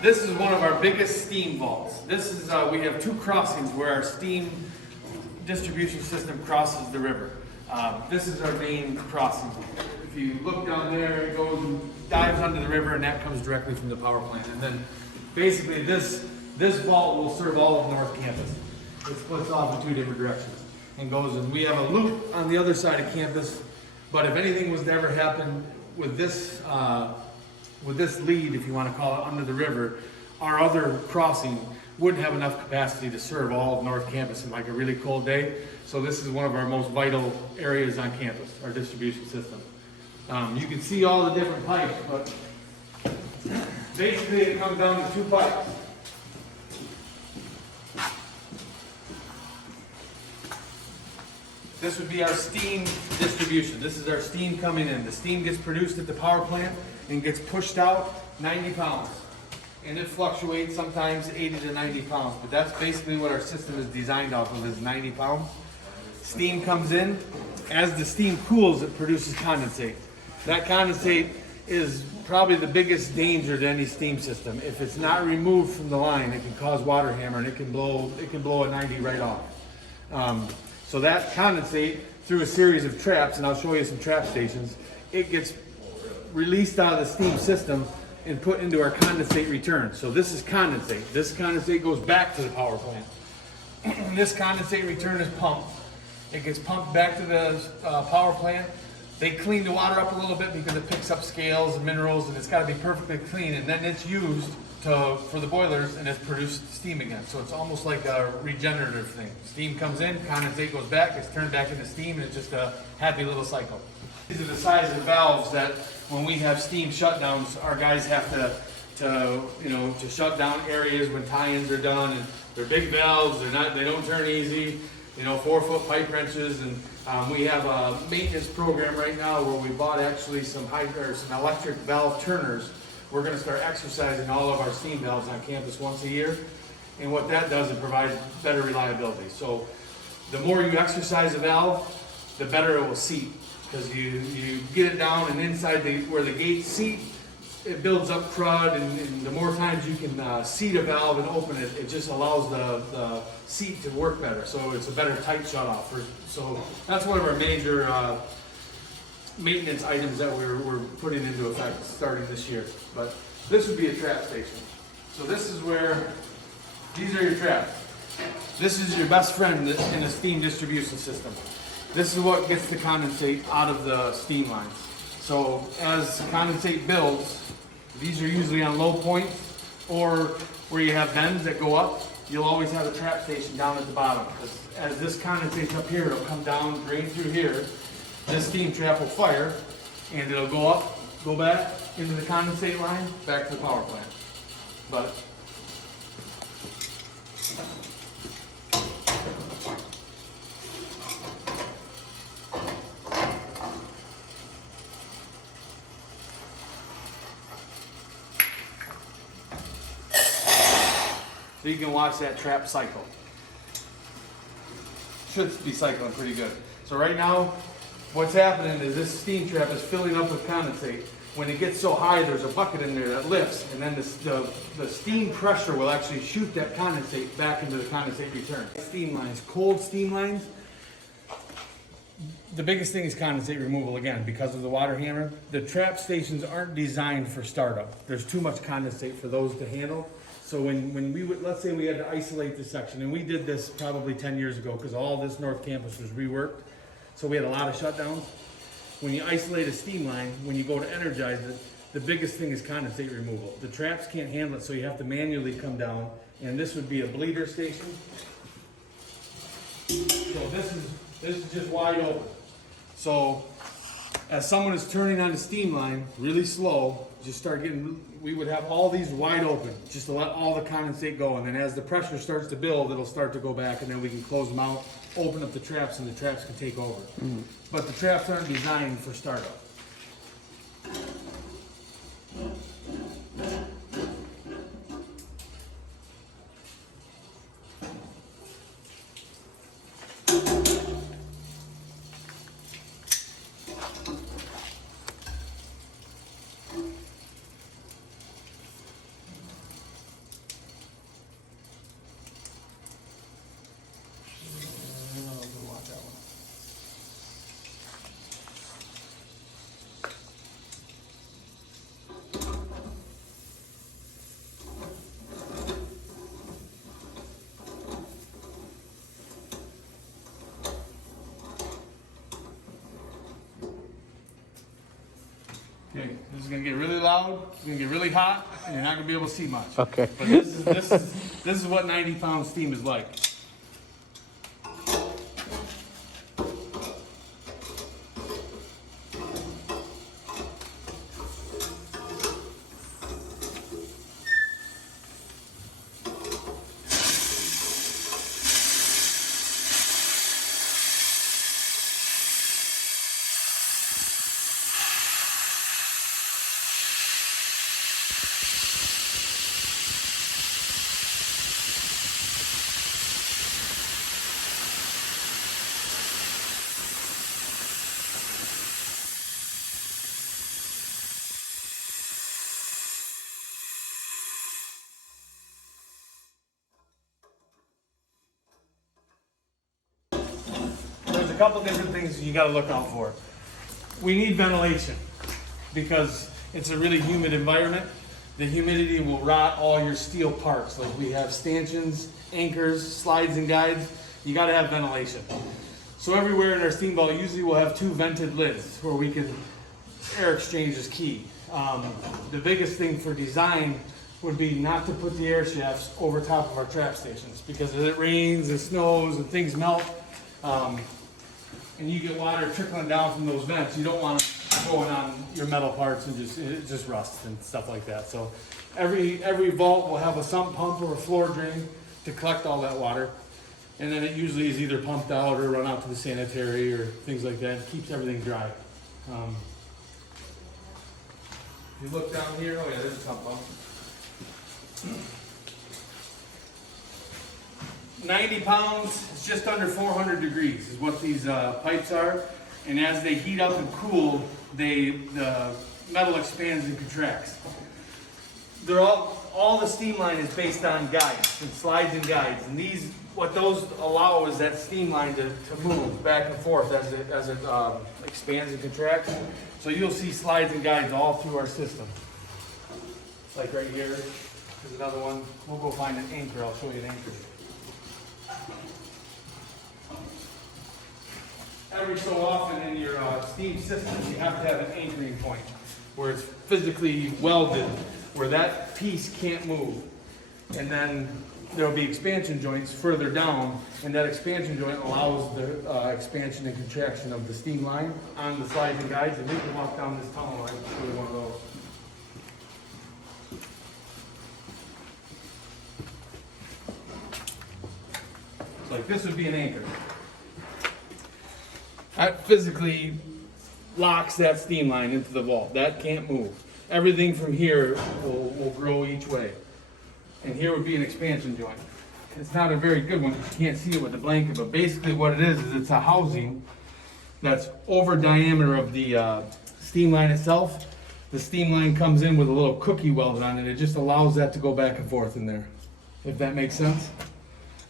This is one of our biggest steam vaults. This is we have two crossings where our steam distribution system crosses the river. This is our main crossing. If you look down there, it goes and dives under the river, and that comes directly from the power plant. And then basically this vault will serve all of North Campus. It splits off in two different directions and goes, and we have a loop on the other side of campus. But if anything was to ever happen with this lead, if you want to call it, under the river, our other crossing wouldn't have enough capacity to serve all of North Campus in like a really cold day. So this is one of our most vital areas on campus, our distribution system. You can see all the different pipes, but basically it comes down to two pipes. This would be our steam distribution. This is our steam coming in. The steam gets produced at the power plant and gets pushed out 90 pounds. And it fluctuates sometimes 80 to 90 pounds, but that's basically what our system is designed off of, is 90 pounds. Steam comes in. As the steam cools, it produces condensate. That condensate is probably the biggest danger to any steam system. If it's not removed from the line, it can cause water hammer, and it can blow a 90 right off. So that condensate, through a series of traps, and I'll show you some trap stations, it gets released out of the steam system and put into our condensate return. So this is condensate. This condensate goes back to the power plant. This condensate return is pumped. It gets pumped back to the power plant. They clean the water up a little bit because it picks up scales and minerals, and it's got to be perfectly clean. And then it's used for the boilers, and it's produced steam again. So it's almost like a regenerative thing. Steam comes in, condensate goes back, it's turned back into steam, and it's just a happy little cycle. These are the size of valves that when we have steam shutdowns, our guys have to shut down areas when tie-ins are done. And they're big valves, they don't turn easy. 4-foot pipe wrenches, and we have a maintenance program right now where we bought actually some electric valve turners. We're going to start exercising all of our steam valves on campus once a year, and what that does, it provides better reliability. So the more you exercise a valve, the better it will seat, because you get it down, and inside where the gates seat, it builds up crud, and the more times you can seat a valve and open it, it just allows the seat to work better. So it's a better tight shut off. So that's one of our major maintenance items that we're putting into effect starting this year. But this would be a trap station. So this is where, these are your traps. This is your best friend in the steam distribution system. This is what gets the condensate out of the steam lines. So as condensate builds, these are usually on low points or where you have bends that go up. You'll always have a trap station down at the bottom, because as this condensate's up here, it'll come down, drain through here. This steam trap will fire, and it'll go up, go back into the condensate line, back to the power plant. But so you can watch that trap cycle. Should be cycling pretty good. So right now, what's happening is this steam trap is filling up with condensate. When it gets so high, there's a bucket in there that lifts, and then the steam pressure will actually shoot that condensate back into the condensate return. Steam lines, cold steam lines, the biggest thing is condensate removal again, because of the water hammer. The trap stations aren't designed for startup. There's too much condensate for those to handle. So when we would, let's say we had to isolate this section, and we did this probably 10 years ago because all this North Campus was reworked. So we had a lot of shutdowns. When you isolate a steam line, when you go to energize it, the biggest thing is condensate removal. The traps can't handle it, so you have to manually come down, and this would be a bleeder station. So this is just wide open. So as someone is turning on the steam line really slow, we would have all these wide open just to let all the condensate go, and then as the pressure starts to build, it'll start to go back, and then we can close them out, open up the traps, and the traps can take over. But the traps aren't designed for startup. This is gonna get really loud, it's gonna get really hot, and you're not gonna be able to see much. Okay. But this is what 90-pound steam is like. There's a couple different things you gotta look out for. We need ventilation because it's a really humid environment. The humidity will rot all your steel parts. Like we have stanchions, anchors, slides and guides. You gotta have ventilation. So everywhere in our steam vault, usually we'll have 2 vented lids where we can, air exchange is key. The biggest thing for design would be not to put the air shafts over top of our trap stations because as it rains and snows and things melt, and you get water trickling down from those vents, you don't want it going on your metal parts and it just rusts and stuff like that. So every vault will have a sump pump or a floor drain to collect all that water. And then it usually is either pumped out or run out to the sanitary or things like that. It keeps everything dry. If you look down here, oh yeah, there's a sump pump. 90 pounds, it's just under 400 degrees is what these pipes are. And as they heat up and cool, the metal expands and contracts. They're all the steam line is based on guides and slides and guides. And these, what those allow is that steam line to move back and forth as it expands and contracts. So you'll see slides and guides all through our system. Like right here, there's another one. We'll go find an anchor, I'll show you an anchor. Every so often in your steam system, you have to have an anchoring point where it's physically welded, where that piece can't move. And then there'll be expansion joints further down, and that expansion joint allows the expansion and contraction of the steam line on the slides and guides, and we can walk down this tunnel line with one of those. Like this would be an anchor. That physically locks that steam line into the vault. That can't move. Everything from here will grow each way. And here would be an expansion joint. It's not a very good one because you can't see it with the blanket, but basically what it is it's a housing that's over diameter of the steam line itself. The steam line comes in with a little cookie welded on it. It just allows that to go back and forth in there, if that makes sense.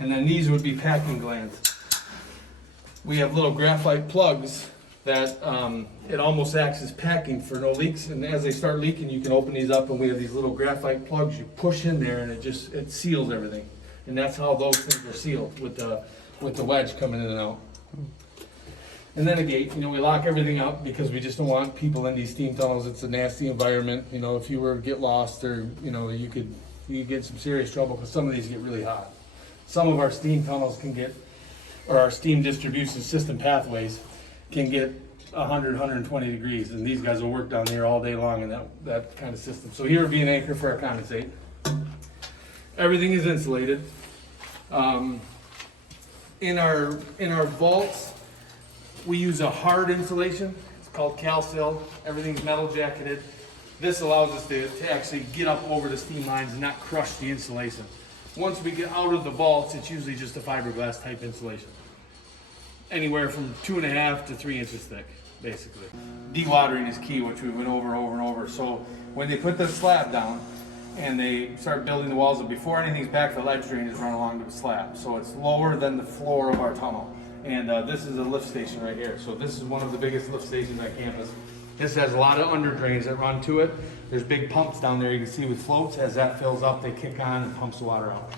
And then these would be packing glands. We have little graphite plugs that it almost acts as packing for no leaks. And as they start leaking, you can open these up, and we have these little graphite plugs you push in there, and it seals everything. And that's how those things are sealed with the wedge coming in and out. And then a gate. You know, we lock everything up because we just don't want people in these steam tunnels. It's a nasty environment. You know, if you were to get lost, or you know, you could get some serious trouble because some of these get really hot. Some of our steam tunnels can get, or our steam distribution system pathways can get 100, 120 degrees, and these guys will work down here all day long in that kind of system. So here would be an anchor for our condensate. Everything is insulated. In our vaults, we use a hard insulation. It's called CalSil. Everything's metal jacketed. This allows us to actually get up over the steam lines and not crush the insulation. Once we get out of the vaults, it's usually just a fiberglass type insulation. Anywhere from 2.5 to 3 inches thick, basically. Dewatering is key, which we went over and over and over. So when they put the slab down and they start building the walls, before anything's back, the ledge drain is run along to the slab. So it's lower than the floor of our tunnel. And this is a lift station right here. So this is one of the biggest lift stations on campus. This has a lot of under drains that run to it. There's big pumps down there you can see with floats. As that fills up, they kick on and pumps the water out.